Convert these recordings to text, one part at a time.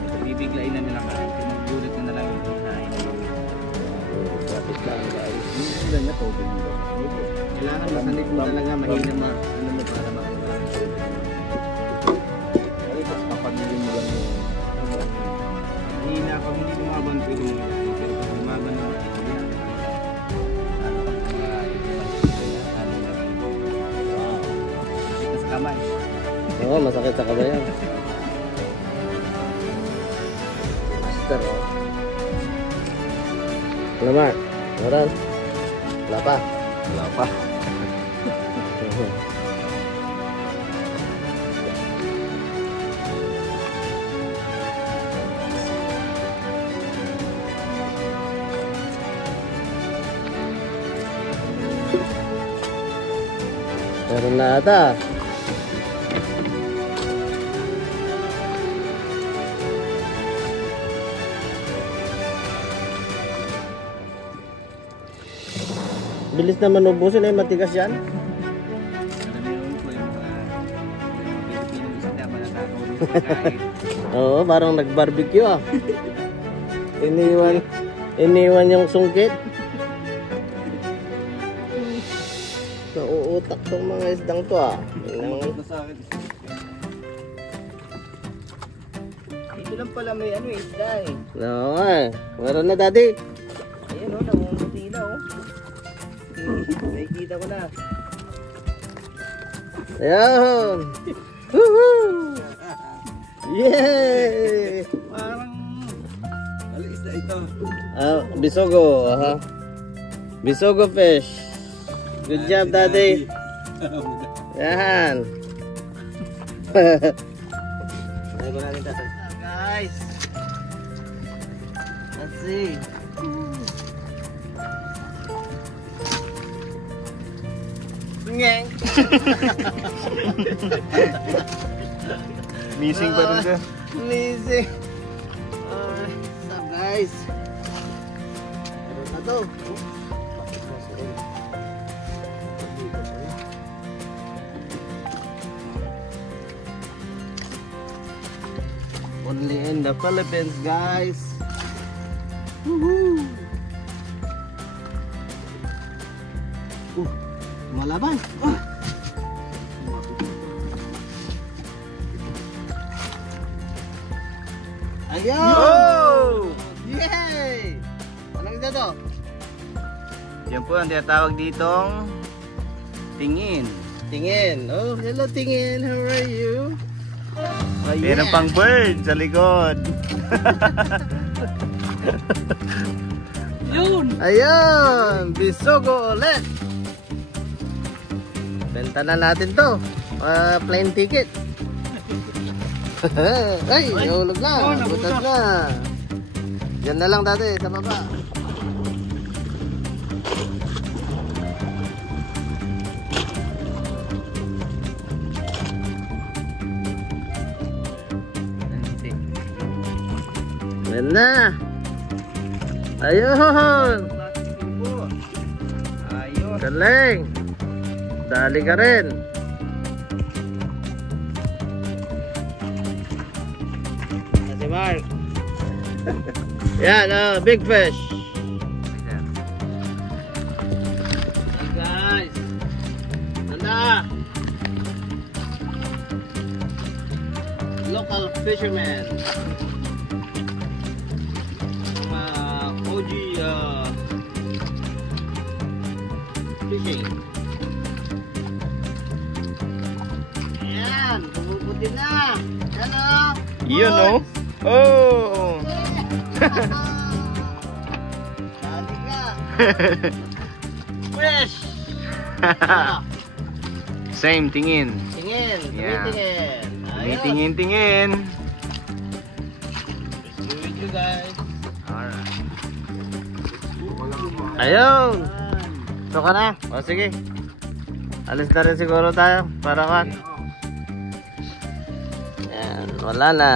ito. Bibiglain na nila kain. Pinugulit na lang yung kain. Kapit lang guys. Hindi lang na tubig nito. Kailangan masanit mo talaga. Mahina ma. Ano mo para makuha. Ay, tapos kapamilin mo lang yung... Mahina pag hindi kumaban pwede mo yan. Pero pag kumaban na hindi na. Ano pag mga ano na rin. Wow. Nakita sa kamay. Oo, masakit sa kamay yan. Master, oh. Lamar, meron? Wala pa? Wala pa. Meron na ata. Bilis naman ubusin eh, matigas yan. Alam mo yun po yung mga Pilipinong isda manatakaw ng pagkain. Oo, parang nag-barbecue ah. Iniwan yung sungkit. Nauutak tong mga isdang to ah. Ito sa akin. Dito lang pala may ano isda eh. Oo eh. Meron na daddy. Ayan o, namumuti na o. Nakikita ko na. Ayan. Woohoo! Yay! Parang alis na ito. Bisogo. Bisogo fish. Good job daddy. Yan. Ay ko natin tatay. Guys. Let's see. Ngeng. Missing pa rin ka. Missing. What's up guys? Meron na to. Only in the Philippines guys. Woohoo! Malaban. Ayun! Yay! Anong isa to? Yan po ang tinatawag ditong tingin. Tingin. Oh, hello Tingin. How are you? Oh, Meron pang bird sa likod. Yun! Ayun! Bisogo ulit! Benta na natin to. Plane ticket. Ay! Nahulog na! Butas na! Diyan na lang dati sa baba. Ayan na! Ayun! Ayun. Galing! Dali ka rin! Si Mark. Yan, big fish! Hey guys. Tanda! Local fisherman. OG fishing. Ayan, bumubuti na. Hello. Yun o. Oh! Dali ka. Fish. Same tingin. Tingin, Yeah. tumitingin. Ayun. Tingin-tingin. Let's go with you guys. Alright. Ayun! Ito ka na. O sige. Alis na rin siguro tayo. Para kan. Yan. Wala na.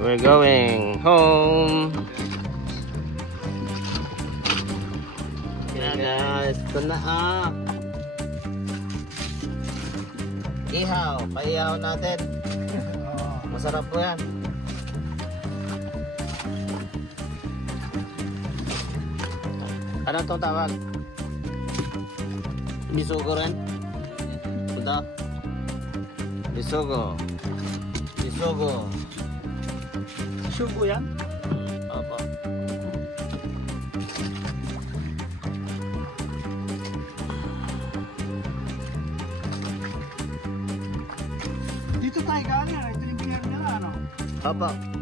We're going home. Kaya guys, ito na Ihaw, paihaw natin. Masarap po yan. Ano itong tawag? Bisugo rin? Ito? Bisugo. Bisugo. Sugo yan? Opo. Dito tayo galing. Ito yung binigyan nila, ano? Opo.